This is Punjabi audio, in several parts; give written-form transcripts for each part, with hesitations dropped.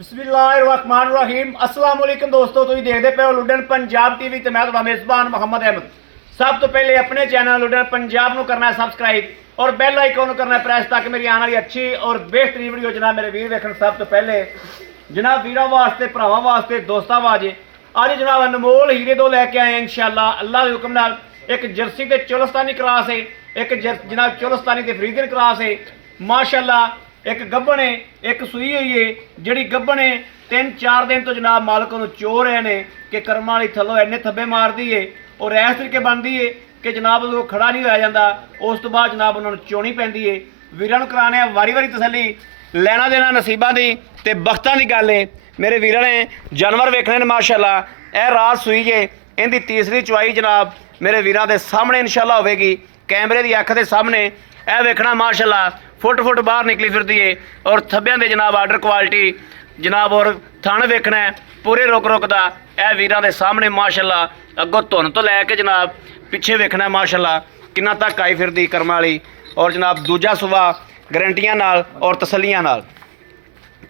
बिस्मिल्लाहिर्रहमानिर्रहीम अस्सलाम वालेकुम दोस्तों, तुम देखते पे हो लुडन पंजाब टीवी ते मैं तुम्हारा मेज़बान मोहम्मद अहमद। सब तो पहले अपने चैनल लुडन पंजाब को करना है सब्सक्राइब और बेल आइकन करना है प्रेस ताकि मेरी आने वाली अच्छी और बेहतरीन वीडियो जनाब मेरे वीर वेखन। सब तो पहले जनाब वीरों वास्ते भरावां वास्ते दोस्तों वाजे अज जनाब अनमोल हीरे दो लैके आए हैं इंशाअल्लाह अल्लाह के हुक्म नाल। एक जर्सी ते चोलस्तानी क्रॉस है, एक जनाब चोलस्तानी ते फरीदन क्रॉस है माशाअल्लाह। एक गब्बन है, एक सूई हुई है। जिहड़ी गब्बन है 3-4 दिन तो जनाब मालक नूं चो रहे ने कि कर्मां वाली थल्लों इन्ने थब्बे मारदी है और इस तरीके बनती है कि जनाब उदों खड़ा नहीं होया जांदा। उस तो बाद जनाब उन्हां नूं चोनी पैंदी है। वीरां नूं कराने वारी वारी तसल्ली, लैना देना नसीबां दी ते बख्तां दी गल है। मेरे वीरां ने जानवर वेखने ने माशाअल्लाह। यह रात सूई है, इहदी तीसरी चवाई जनाब मेरे वीरां दे सामने इंशाअल्लाह होवेगी, कैमरे की अख के सामने। यह वेखना माशाअल्लाह फुट फुट बाहर निकली फिरती है और थब्बियां दे जनाब आर्डर क्वालिटी जनाब और थण वेखना है पूरे रुक रुक दा। यह वीरां दे सामने माशाअल्लाह अगों धुन तो लैके जनाब पिछे वेखना है माशाअल्लाह किन्ना तक आई फिरदी कर्मां वाली। और जनाब दूजा सुबा गारंटियां नाल और तसल्लियां नाल।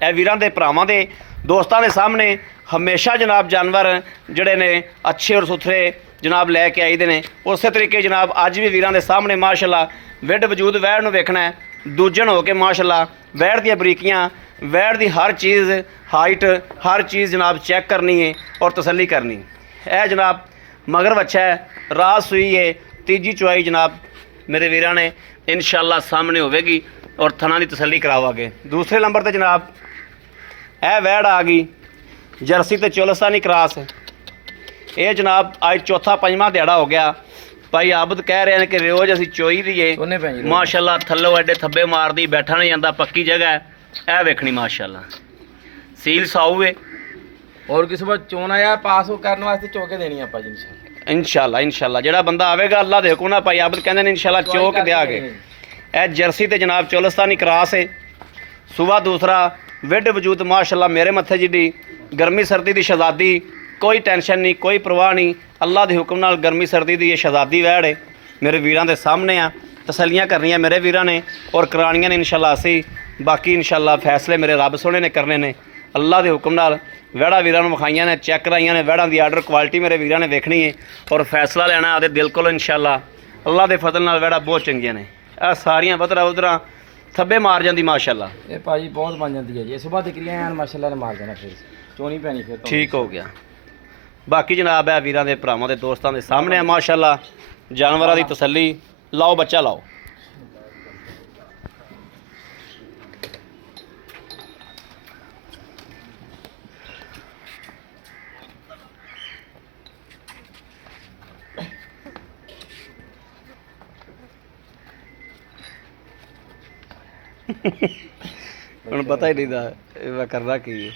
यह वीरां दे भरावां दे दोस्तां दे सामने हमेशा जनाब जानवर जिहड़े ने अच्छे और सुथरे जनाब लैके आईदे ने। उस तरीके जनाब अज भी वीरां दे सामने माशाअल्लाह विड वजूद वैड़ नूं वेखना है दूजन हो के माशाअल्लाह। वैड़ दी बरीकियां, वैड़ दी हर चीज़ हाइट हर चीज़ जनाब चेक करनी है और तसल्ली करनी। है जनाब मगर बच्चा है, रात सूई है, तीजी चुआई जनाब मेरे वीरां ने इंशाअल्लाह सामने होवेगी और थना की तसल्ली करावांगे। दूसरे नंबर पर जनाब यह वैड़ आ गई जर्सी ते चोलस्तानी क्रॉस। ये जनाब अज चौथा पंजवां दिहाड़ा हो गया। भाई आबद कह रहे हैं कि रोज़ असी चोई दी है माशाअल्लाह, थल्लों एडे थब्बे मारदी बैठा नहीं जाता, पक्की जगह है। यह वेखनी माशाअल्लाह सील साऊ है और किसी बार चोन आया पास हो करने वास्ते चौके देनी आप इंशाअल्लाह। इंशाअल्लाह जिहड़ा बंदा आवेगा अल्लाह दे हुक्म नाल भाई आबद कहंदे ने इंशाअल्लाह चौक देआगे। यह जर्सी ते जनाब चोलस्तानी क्रॉस है। सुबह दूसरा विड वजूद माशाअल्लाह मेरे मत्थे जिड्डी गर्मी सर्दी की शहजादी, कोई टेंशन नहीं कोई परवाह नहीं। अल्लाह के हुक्म नाल गर्मी सर्दी की ये शहजादी वैड़ है मेरे वीरां दे सामने आ। तसल्लियां करनियां मेरे वीरां ने और करानियां ने इंशाअल्लाह असी। बाकी इंशाअल्लाह फैसले मेरे रब सोहने ने करने ने। अल्लाह के हुक्म नाल वैड़ा वीरां नूं विखाइयां ने, चैक कराइयां ने, वैड़ां दी आर्डर क्वालिटी मेरे वीरां ने वेखनी है और फैसला लेना आदे दिल को इंशाअल्लाह। अल्लाह के फजल नाल वैड़ा बहुत चंगियां ने। आ सारियां वधरा उधरा थब्बे मार जाती माशाअल्लाह। ये भाजी बहुत बन जाती है जी। सुबह दिक्रियां माशाअल्लाह ने मार देना फिर चोनी पैनी फिर ठीक हो गया। बाकी जनाब है वीरां दे भरावां दे दोस्तां दे सामने है माशाअल्लाह जानवरां दी तसल्ली। लाओ बच्चा लाओ। हुण पता ही नहीं था करना की है।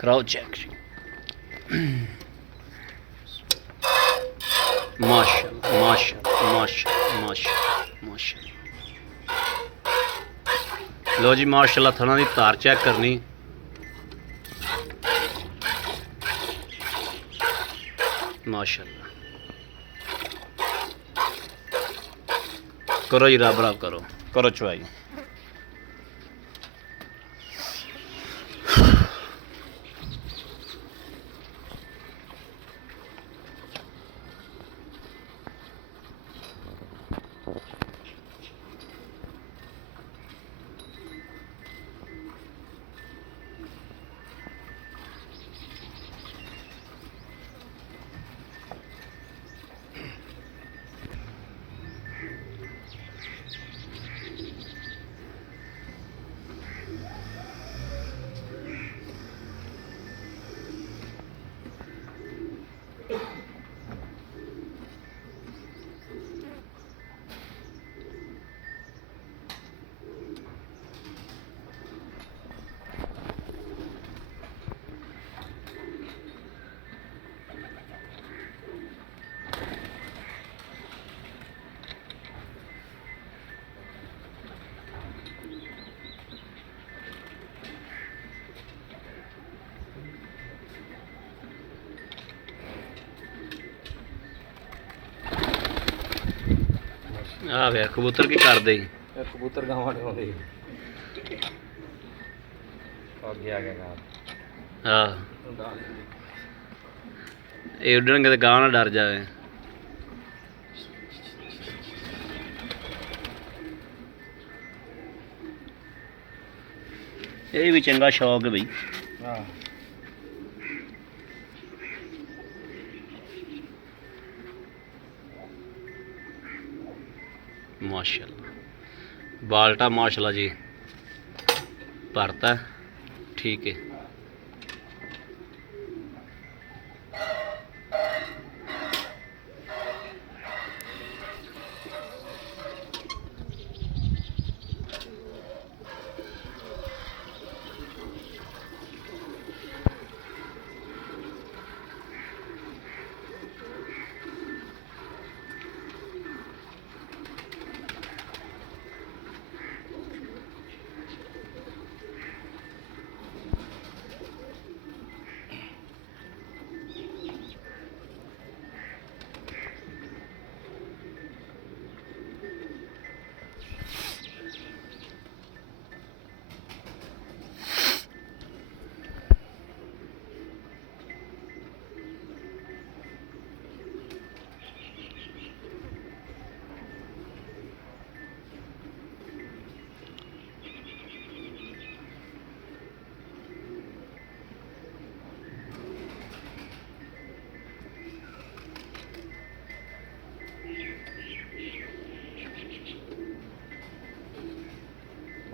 कराओ चेक। माशाअल्लाह माशाअल्लाह माशाअल्लाह माशाअल्लाह माशाअल्लाह। लो जी माशाअल्लाह थना की धार चेक करनी माशाअल्लाह। ਕਰੋ ਜੀ, ਰੱਬ ਰੱਬ ਕਰੋ, ਕਰੋ ਚੁਆਈ। ਆ ਵੇ ਕਬੂਤਰ ਕੀ ਕਰਦੇ ਜੀ? ਇਹ ਕਬੂਤਰ ਗਾਵਾਂ ਦੇ ਆਉਂਦੇ ਅੱਗੇ ਆ ਗਿਆ ਗਾਂ ਹਾਂ, ਇਹ ਉੱਡਣਗੇ ਤੇ ਗਾਂ ਨਾ ਡਰ ਜਾਵੇ। ਇਹ ਵੀ ਚੰਗਾ ਸ਼ੌਕ ਹੈ ਬਈ। ਹਾਂ माशाल्लाह, बाल्टा माशाल्लाह जी भरता है, ठीक है।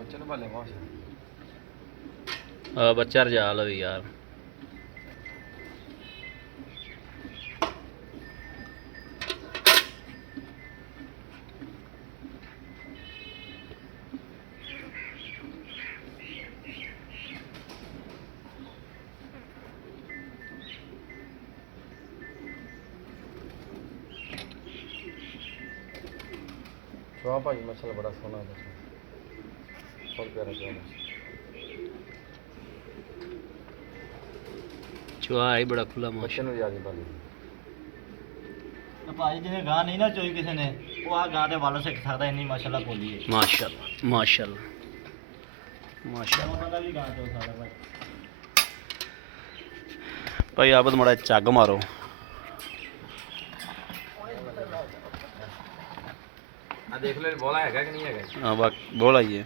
ਬੱਚੇ ਨੂੰ ਭਾਲੇ ਬਹੁਤ बच्चा रजा लो यार। ਚੁਆ ਭਾਜੀ ਮਸਲਾ ਬੜਾ ਸੋਹਣਾ ਬੱਚਾ ਬਹੁਤ ਪਿਆਰਾ ਚੁਆ चुहा है बड़ा खुला ਬੱਚੇ माशा। ਨੂੰ ਯਾਦ ਭਾਜੀ ਭਾਜੀ ਜਿਹਨੇ ਗਾਂ ਨਹੀਂ ਨਾ ਚੋਈ ਕਿਸੇ ਨੇ ਉਹ ਆ ਗਾਂ ਦੇ ਵੱਲ ਸਿੱਖ ਸਕਦਾ ਇੰਨੀ ਮਾਸ਼ਾਅੱਲਾ ਬੋਲੀ ਹੈ। माशाल्लाह माशाल्लाह माशाल्लाह। ਉਹਨਾਂ ਦਾ ਵੀ ਗਾਂ ਚੋ ਸਕਦਾ ਭਾਈ। भाई आप माड़ा झग मारो। ਆ ਦੇਖ ਲੈ ਬੋਲਾ ਹੈਗਾ ਕਿ ਨਹੀਂ ਹੈਗਾ हाँ बाक बोल आइए।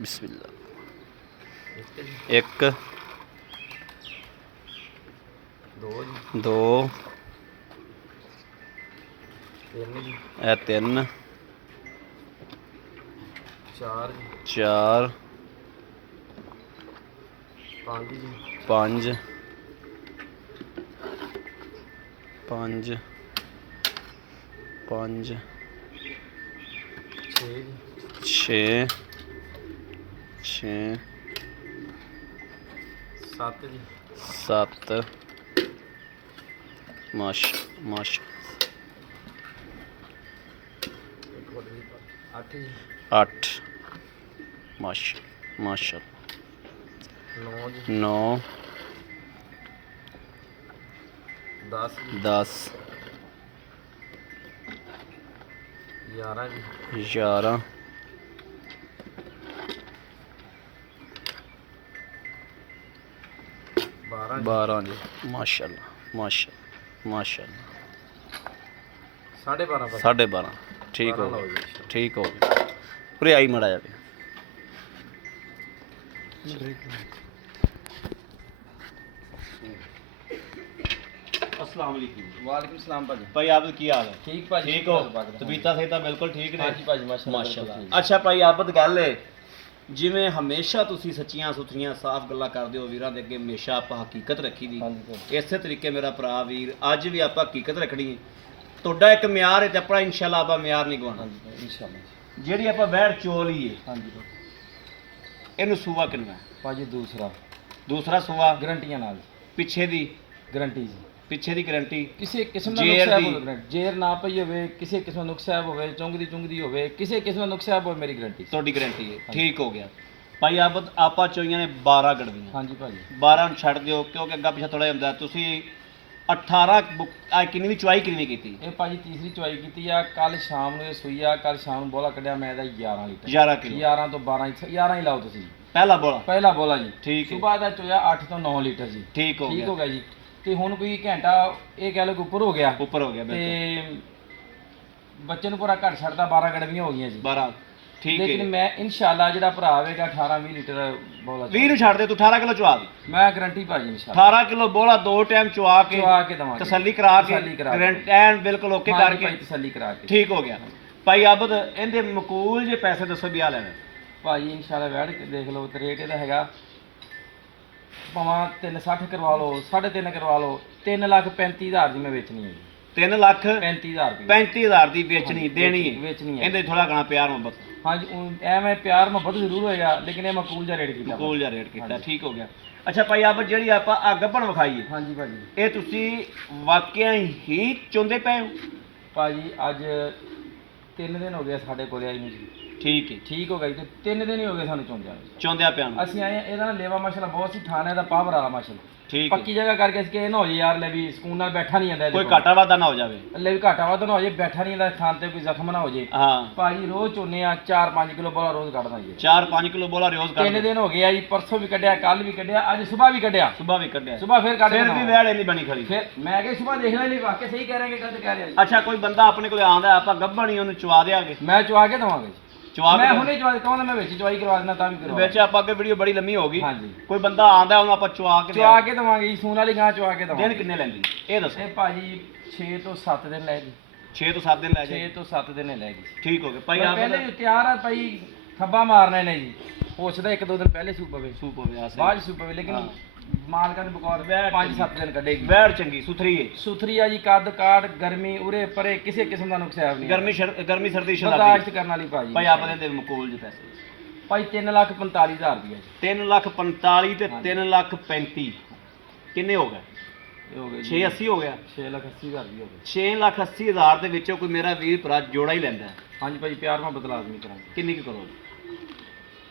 बिस्मिल्लाह। एक ਦੋ ਜੀ दो ਤਿੰਨ ਜੀ ए तीन ਚਾਰ ਜੀ चार ਪੰਜ ਜੀ पाँच पाँच पाँच ਛੇ ਜੀ छे छे ਸੱਤ ਜੀ सत्त माशा माशा ਇੱਕ ਹੋਰ ਜੀ ਅੱਠ ਜੀ आठ माशा माशा ਨੌ ਜੀ नौ 10 ਜੀ 10 11 11 ਜੀ 11 12 12 ਜੀ ਮਾਸ਼ਾਅੱਲਾ ਮਾਸ਼ਾਅੱਲਾ ਮਾਸ਼ਾਅੱਲਾ 12.5 ਭਾਜੀ 12.5 ਠੀਕ ਹੋ 12 ਲਓ ਗਿਆ ਜੀ। ਠੀਕ ਹੋ ਗਿਆ ਪੂਰੇ ਆਈ ਮੜਾ ਜਾਵੇ अस्सलाम वालेकुम ਵਾਲੇਕੁਮ ਸਲਾਮ ਭਾਜੀ भाई आप की हाल है ਠੀਕ ਭਾਜੀ ठीक हो तबीयत सही ਤਾਂ ਬਿਲਕੁਲ ਠੀਕ ਨੇ ਹਾਂਜੀ ਭਾਜੀ ਮਾਸ਼ਾਅੱਲਾ ਮਾਸ਼ਾਅੱਲਾ ਅੱਛਾ ਭਾਈ ਆਬਦ ਗੱਲ ਹੈ ਜਿਵੇਂ ਹਮੇਸ਼ਾ ਤੁਸੀਂ ਸੱਚੀਆਂ ਸੁਥਰੀਆਂ ਸਾਫ਼ ਗੱਲਾਂ ਕਰਦੇ ਹੋ ਵੀਰਾਂ ਦੇ ਅੱਗੇ ਹਮੇਸ਼ਾ ਆਪਾਂ ਹਕੀਕਤ ਰੱਖੀ ਦੀ ਹਾਂਜੀ ਭਾਜੀ ਇਸੇ ਤਰੀਕੇ ਮੇਰਾ ਭਰਾ ਵੀਰ ਅੱਜ ਵੀ ਆਪਾਂ ਹਕੀਕਤ ਰੱਖਣੀ ਹੈ ਤੁਹਾਡਾ ਇੱਕ ਮਿਆਰ ਹੈ ਤੇ ਆਪਣਾ ਇਨਸ਼ਾਅੱਲਾ ਆਪਾਂ ਮਿਆਰ ਨਹੀਂ ਗਵਾਉਣਾ ਹਾਂਜੀ ਭਾਜੀ ਇਨਸ਼ਾਅੱਲਾ ਜਿਹੜੀ ਆਪਾਂ ਵਹਿੜ ਚੋਲ ਹੀ ਹੈ ਹਾਂਜੀ ਭਾਜੀ ਇਹਨੂੰ ਸੂਆ ਕਿੰਨਾ ਹੈ? ਭਾਜੀ ਦੂਸਰਾ ਸੂਆ ਗਰੰਟੀਆਂ ਨਾਲ ਪਿੱਛੇ ਦੀ ਗਰੰਟੀ ਜੀ ਗਾਰੰਟੀ ਕਿਸੇ ਕਿਸਮ ਦਾ ਜੇਰ ਨੁਕਸਾ ਦੀ। ਹੋਵੇ ਜੇਰ ਨਾ ਪਈ ਹੋਵੇ ਕਿਸੇ ਕਿਸਮ ਦਾ ਨੁਕਸਾ ਹੋਵੇ ਚੁੰਗਦੀ ਹੋਵੇ ਕਿਸੇ ਕਿਸਮ ਦਾ ਨੁਕਸਾ ਹੋਵੇ ਮੇਰੀ ਗਰੰਟੀ ਤੁਹਾਡੀ ਗਾਰੰਟੀ ਹੈ ਠੀਕ ਹੋ ਗਿਆ ਭਾਈ ਆਬਦ ਆਪਾਂ ਚੋਈਆਂ ਨੇ 12 ਗੜਵੀਆਂ ਹਾਂਜੀ ਭਾਜੀ 12 ਨੂੰ ਛੱਡ ਦਿਓ ਕਿਉਂਕਿ ਅੱਗਾ ਪਿੱਛਾ ਥੋੜਾ ਹੁੰਦਾ ਤੁਸੀਂ 18 ਕਿੰਨੀ ਵੀ ਚੁਆਈ ਕਿੰਨੀ ਕੀਤੀ ਇਹ ਭਾਜੀ ਤੀਸਰੀ ਚੁਆਈ ਕੀਤੀ ਆ ਕੱਲ ਸ਼ਾਮ ਨੂੰ ਇਹ ਸੂਈ ਆ ਕੱਲ ਸ਼ਾਮ ਨੂੰ ਬੋਲਾ ਕੱਢਿਆ ਮੈਂ ਇਹਦਾ 11 ਲੀਟਰ 11 ਕਿਲੋ 11 ਤੋਂ 12 11 ਹੀ ਲਾਓ ਤੁਸੀਂ ਪਹਿਲਾ ਬੋਲਾ ਪਹਿਲਾ ਬੋਲਾ ਜੀ ਠੀਕ ਹੈ ਸੁਬਾਹ ਦਾ ਚੋਇਆ 8 ਤੋਂ 9 ਲੀਟਰ ਜੀ ਠੀਕ ਹੋ ਠੀਕ ਗਿਆ ਹੋ ਗਿਆ ਜੀ ਤੇ ਹੁਣ ਕੋਈ ਘੰਟਾ ਇਹ ਕਹਿ ਲਓ ਕਿ ਉੱਪਰ ਹੋ ਗਿਆ ਉੱਪਰ ਹੋ ਗਿਆ ਬਿਲਕੁਲ ਤੇ ਬੱਚੇ ਨੂੰ ਪੂਰਾ ਘੱਟ ਛੱਡਦਾ 12 ਗੜਵੀਆਂ ਹੋ ਗਈਆਂ ਜੀ 12 ਠੀਕ ਲੇਕਿਨ ਹੈ ਮੈਂ ਇਨਸ਼ਾਅੱਲਾ ਜਿਹੜਾ ਭਰਾ ਆਵੇਗਾ 18 20 ਲੀਟਰ ਬੋਲਾ 20 ਨੂੰ ਛੱਡ ਦੇ ਤੂੰ 18 ਕਿਲੋ ਚੁਆ ਦੇ ਮੈਂ ਗਰੰਟੀ ਭਾਜੀ ਇਨਸ਼ਾਅੱਲਾ 18 ਕਿਲੋ ਬੋਲਾ ਦੋ ਟਾਈਮ ਚੁਆ ਕੇ ਚੁਆ ਕੇ ਦਵਾਂਗੇ ਤਸੱਲੀ ਕਰਾ ਕੇ ਤਸੱਲੀ ਕਰਾ ਕੇ। ਗਰੰਟ ਐਨ ਬਿਲਕੁਲ ਓਕੇ ਹਾਂਜੀ ਕਰਕੇ ਭਾਈ, ਤਸੱਲੀ ਕਰਾ ਕੇ ਠੀਕ ਹੋ ਗਿਆ ਭਾਈ ਆਬਦ ਇਹਦੇ ਮਕੂਲ ਜੇ ਪੈਸੇ ਦੱਸੋ ਵੀ ਆ ਲੈਣੇ ਭਾਜੀ ਇਨਸ਼ਾਅੱਲਾ ਵੈੜ ਕੇ ਦੇਖ ਲਓ ਤੇ ਰੇਟ ਇਹਦਾ ਹੈਗਾ ਭਾਵੇਂ 360 ਕਰਵਾ ਲਓ 3.5 ਕਰਵਾ ਲਓ 3,35,000 ਦੀ ਮੈਂ ਵੇਚਣੀ ਹੈ ਜੀ 3 ਲੱਖ 35,000 ਦੀ 35000 ਦੀ ਵੇਚਣੀ ਦੇਣੀ ਹੈ ਵੇਚਣੀ ਹੈ ਇਹਦੇ ਥੋੜਾ ਘਣਾ ਪਿਆਰ ਮੁਹੱਬਤ ਹਾਂਜੀ ਐਵੇਂ ਪਿਆਰ ਮੁਹੱਬਤ ਜ਼ਰੂਰ ਹੋਏਗਾ ਲੇਕਿਨ ਇਹ ਮਕੂਲ ਜਿਹਾ ਰੇਟ ਕੀਤਾ ਮਕੂਲ ਜਿਹਾ ਰੇਟ ਕੀਤਾ ਠੀਕ ਹੋ ਗਿਆ ਅੱਛਾ ਭਾਈ ਆਪ ਜਿਹੜੀ ਆਪਾਂ ਆ ਗੱਭਣ ਵਿਖਾਈਏ ਹਾਂਜੀ ਭਾਜੀ ਇਹ ਤੁਸੀਂ ਵਾਕਿਆ ਹੀ ਚੁੰਦੇ ਪਏ ਹੋ ਭਾਜੀ ਅੱਜ 3 ਦਿਨ ਹੋ ਗਏ ਸਾਡੇ ਕੋਲੇ ਆਈ ਨੂੰ ਜੀ ਠੀਕ ਹੈ ਠੀਕ ਹੋ ਗਿਆ ਜੀ ਤੇ 3 ਦਿਨ ਹੀ ਹੋ ਗਏ ਸਾਨੂੰ ਚੁੰਦਿਆਂ ਨੂੰ ਚੁੰਦਿਆ ਪਿਆ ਨੂੰ ਅਸੀਂ ਆਏ ਹਾਂ, ਇਹਦਾ ਨਾ ਲੇਵਾ ਮਾਸ਼ਾਅੱਲਾ ਬਹੁਤ ਸੀ ਥਾਣੇ ਦਾ ਪਾਵਰ ਵਾਲਾ ਮਾਸ਼ਾਅੱਲਾ ਠੀਕ ਹੈ ਪੱਕੀ ਜਗ੍ਹਾ ਕਰਕੇ ਅਸੀਂ ਕਿ ਇਹ ਨਾ ਹੋ ਜੇ ਯਾਰ ਲੈ ਵੀ ਸਕੂਨ ਨਾਲ ਬੈਠਾ ਨਹੀਂ ਜਾਂਦਾ ਇਹਦੇ ਕੋਈ ਕੋਲ। ਘਾਟਾ ਵਾਧਾ ਨਾ ਹੋ ਜਾਵੇ ਲੈ ਵੀ ਘਾਟਾ ਵਾਧਾ ਨਾ ਹੋ ਜੇ ਬੈਠਾ ਨਹੀਂ ਜਾਂਦਾ ਥਾਂ ਤੇ ਕੋਈ ਜ਼ਖਮ ਨਾ ਹੋ ਜੇ ਹਾਂ ਭਾਜੀ ਰੋਜ਼ ਚੋਨੇ ਆ 4-5 ਕਿਲੋ ਬੋਲਾ ਰੋਜ਼ ਕੱਢਦਾ ਜੀ 4-5 ਕਿਲੋ ਬੋਲਾ ਰਿਓਜ਼ ਕਰ 3 ਦਿਨ ਹੋ ਗਏ ਆ ਜੀ ਪਰਸੋਂ ਵੀ ਕੱਢਿਆ ਕੱਲ ਵੀ ਕੱਢਿਆ ਅੱਜ ਸਵੇਰ ਵੀ ਕੱਢਿਆ ਸੁਬਾ ਵੀ ਕੱਢਿਆ ਸਵੇਰ ਫਿਰ ਕੱਢ ਕੇ ਫਿਰ ਵੀ ਦਿਖਾਵਾਂ। ਵੈੜ ਇੰਨੀ ਬਣੀ ਖੜੀ ਫਿਰ ਮੈਂ ਕਿਹਾ ਸਵੇਰ ਦੇਖ ਲੈ ਲਈ ਵਾਕਿਆ ਸਹੀ ਕਹਿ ਰਹੇ ਕਿ ਗਲਤ ਕਹਿ ਰਹੇ ਆ ਜੀ ਅੱਛਾ ਕੋਈ ਬੰਦਾ ਆਪਣੇ ਕੋਲੇ ਆਉਂਦਾ ਆਪਾਂ ਗੱਭਣ ਹੀ ਉਹਨੂੰ ਚੁਆ ਦੇਾਂਗੇ ਮੈਂ ਚਵਾ ਕੇ ਦਵਾਂਗਾ ਜੀ ਚੁਆ ਮੈਂ ਕੇ ਹੁਣੇ ਚਵਾ ਕਹਾਂਗਾ ਮੈਂ ਵਿੱਚ ਚਵਾਈ ਕਰਵਾ ਦੇਣਾ ਤਾਂ ਵੀ ਕਰਵਾ ਵਿੱਚ ਆਪਾਂ ਅੱਗੇ ਵੀਡੀਓ ਬੜੀ ਲੰਮੀ ਹੋ ਗਈ ਹਾਂਜੀ ਕੋਈ ਬੰਦਾ ਆਉਂਦਾ ਉਹਨੂੰ ਆਪਾਂ ਚੁਆ ਕੇ ਚਵਾ ਕੇ ਦਵਾਂਗੇ ਜੀ ਸੂਨ ਵਾਲੀ ਗਾਂ ਚਵਾ ਕੇ ਦਿਨ ਦਵਾਂਗੇ ਕਿੰਨੇ ਲੈਂਦੀ ਇਹ ਦੱਸੋ ਇਹ ਭਾਜੀ 6 ਤੋਂ 7 ਦਿਨ ਲੈ ਗਈ 6 ਤੋਂ 7 ਦਿਨ ਲੈ 6 ਜਾਏ ਤੋਂ 7 ਦਿਨ ਲੈ ਗਈ ਠੀਕ ਹੋ ਗਿਆ ਭਾਈ ਆਪ ਪਹਿਲੇ ਹੀ ਤਿਆਰ ਆ ਭਾਈ ਥੱਬਾ ਮਾਰਨੇ ਨੇ ਜੀ ਹੋ ਸਕਦਾ 1-2 ਦਿਨ ਪਹਿਲੇ ਸੂਪ ਪਵੇ ਸੂਪ ਹੋਵੇ ਆ ਬਾਅਦ 'ਚ ਸੂਪ ਪਵੇ ਲੇਕਿਨ ਮਾਲਕਾਂ ਦੇ ਬਕੌਰ ਵੈੜ 5-7 ਦਿਨ ਕੱਢੇਗੀ ਵੈੜ ਚੰਗੀ ਸੁਥਰੀ ਹੈ ਸੁਥਰੀ ਆ ਜੀ ਕੱਦ ਕਾੜ ਗਰਮੀ ਉਰੇ ਪਰੇ ਕਿਸੇ ਕਿਸਮ ਦਾ ਨੁਕਸਾਨ ਨਹੀਂ ਗਰਮੀ ਸਰਦੀ ਸ਼ਰਾਬੀ ਬਰਦਾਸ਼ਤ ਕਰਨ ਵਾਲੀ ਭਾਜੀ ਭਾਈ ਆਪਾਂ ਦੇ ਮਕੂਲ ਜੇ ਪੈਸੇ ਭਾਈ 3,45,000 ਦੀ ਹੈ ਜੀ 3,45,000 ਤੇ 3,35,000 ਕਿੰਨੇ ਹੋ ਗਏ ਇਹ ਹੋ ਗਏ 680 ਹੋ ਗਿਆ 6,80,000 ਦੀ ਹੋ ਗਈ 6,80,000 ਦੇ ਵਿੱਚੋਂ ਕੋਈ ਮੇਰਾ ਵੀਰ ਭਰਾ ਜੋੜਾ ਹੀ ਲੈਂਦਾ ਹੈ। ਹਾਂਜੀ ਭਾਜੀ ਪਿਆਰ ਮੁਹੱਬਤ ਲਾਜ਼ਮੀ ਕਰਾਂਗੇ ਕਿੰਨੀ ਕੁ ਕਰੋ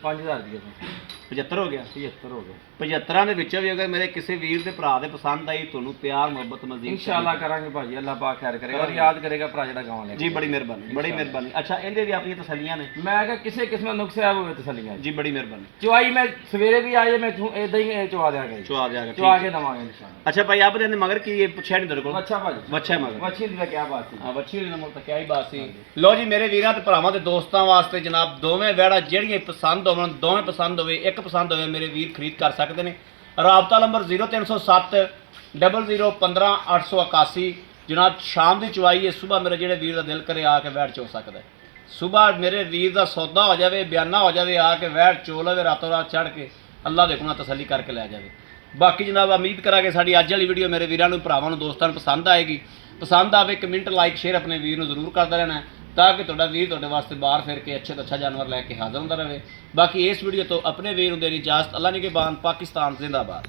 5,000 ਦੀ ਹੈ 75 ਹੋ ਗਿਆ 75 ਹੋ ਗਏ 75 ਦੇ ਵਿੱਚੋਂ ਵੀ ਅਗਰ ਮੇਰੇ ਕਿਸੇ ਵੀਰ ਦੇ ਭਰਾ ਦੇ ਪਸੰਦ ਆਈ ਤੁਹਾਨੂੰ ਪਿਆਰ ਮੁਹੱਬਤ ਮਜ਼ੀਦ ਇਨਸ਼ਾਅੱਲਾ ਕਰਾਂਗੇ ਭਾਜੀ ਅੱਲਾਹ ਪਾਕ ਖੈਰ ਕਰੇਗਾ ਔਰ ਯਾਦ ਕਰੇਗਾ ਭਰਾ ਜਿਹੜਾ ਗਾਵਾਂ ਲੈ ਜੀ ਬੜੀ ਮਿਹਰਬਾਨੀ ਬੜੀ ਮਿਹਰਬਾਨੀ ਅੱਛਾ ਇਹਦੇ ਵੀ ਆਪਣੀਆਂ ਤਸੱਲੀਆਂ ਨੇ ਮੈਂ ਕਿਹਾ ਕਿਸੇ ਕਿਸਮ ਦਾ ਨੁਕਸਾ ਹੋਵੇ ਤਸੱਲੀਆਂ ਜੀ ਬੜੀ ਮਿਹਰਬਾਨੀ ਚਵਾਈ ਮੈਂ ਸਵੇਰੇ ਵੀ ਆਏ ਮੈਂ ਇਦਾਂ ਹੀ ਚਵਾ ਦਿਆਂਗਾ ਜੀ ਚੁਆ ਦਿਆਂਗੇ ਚਵਾ ਕੇ ਦਵਾਂਗੇ ਇਨਸ਼ਾਅੱਲਾ ਅੱਛਾ ਭਾਈ ਆਪ ਦੇ ਮਗਰ ਕੀ ਇਹ ਪੁੱਛਿਆ ਨਹੀਂ ਤੇਰੇ ਕੋਲ ਅੱਛਾ ਭਾਜੀ ਬੱਚਾ ਮਗਰ ਮੱਛੀ ਦੀ ਤਾਂ ਕੀ ਬਾਤ ਸੀ ਹਾਂ ਬੱਚੀ ਦੇ ਨੰਬਰ ਤਾਂ ਕਿਆ ਹੀ ਬਾਤ ਸੀ ਲੋ ਜੀ ਮੇਰੇ ਵੀਰਾਂ ਤੇ ਭਰਾਵਾਂ ਤੇ ਦੋਸਤਾਂ ਵਾਸਤੇ ਜਨਾਬ ਦੋਵੇਂ ਵੈੜਾ ਜਿਹੜੀਆਂ ਪਸੰਦ ਹੋਵਣ ਦੋਵੇਂ ਪਸੰਦ ਹੋਵੇ ਇੱਕ ਪਸੰਦ ਹੋਵੇ ਮੇਰੇ ਵੀਰ ਖਰੀਦ ਕਰ ਸਕਦੇ ਨੇ ਰਾਬਤਾ ਨੰਬਰ 0307 0015 881 ਜਨਾਬ ਸ਼ਾਮ ਦੀ ਚਵਾਈ ਹੈ ਸਵੇਰ ਮੇਰੇ ਜਿਹੜੇ ਵੀਰ ਦਾ ਦਿਲ ਕਰੇ ਆ ਕੇ ਵੈੜ ਚੋ ਸਕਦਾ ਹੈ ਸਵੇਰ ਮੇਰੇ ਵੀਰ ਦਾ ਸੌਦਾ ਹੋ ਜਾਵੇ ਬਿਆਨਾ ਹੋ ਜਾਵੇ ਆ ਕੇ ਵੈੜ ਚੋ ਲਵੇ ਰਾਤੋਂ ਰਾਤ ਚੜ ਕੇ ਅੱਲਾਹ ਦੇ ਕੋਲ ਤਸੱਲੀ ਕਰਕੇ ਲੈ ਜਾਵੇ ਬਾਕੀ ਜਨਾਬ ਉਮੀਦ ਕਰਾਂਗੇ ਸਾਡੀ ਅੱਜ ਵਾਲੀ ਵੀਡੀਓ ਮੇਰੇ ਵੀਰਾਂ ਨੂੰ ਭਰਾਵਾਂ ਨੂੰ ਦੋਸਤਾਂ ਨੂੰ ਪਸੰਦ ਆਏਗੀ ਪਸੰਦ ਆਵੇ ਕਮੈਂਟ ਲਾਈਕ ਸ਼ੇਅਰ ਆਪਣੇ ਵੀਰ ਨੂੰ ਜ਼ਰੂਰ ਕਰਦਾ ਰਹਿਣਾ ਤਾਂ ਕਿ ਤੁਹਾਡਾ ਵੀਰ ਤੁਹਾਡੇ ਵਾਸਤੇ ਬਾਹਰ ਫਿਰ ਕੇ ਅੱਛੇ ਤੋਂ ਅੱਛਾ ਜਾਨਵਰ ਲੈ ਕੇ ਹਾਜ਼ਰ ਹੁੰਦਾ ਰਹੇ ਬਾਕੀ ਇਸ ਵੀਡੀਓ ਤੋਂ ਆਪਣੇ ਵੀਰ ਨੂੰ ਦੇਣੀ ਇਜਾਜ਼ਤ ਅੱਲਾਹ ਨਿਗਹਿਬਾਨ ਪਾਕਿਸਤਾਨ ਜ਼ਿੰਦਾਬਾਦ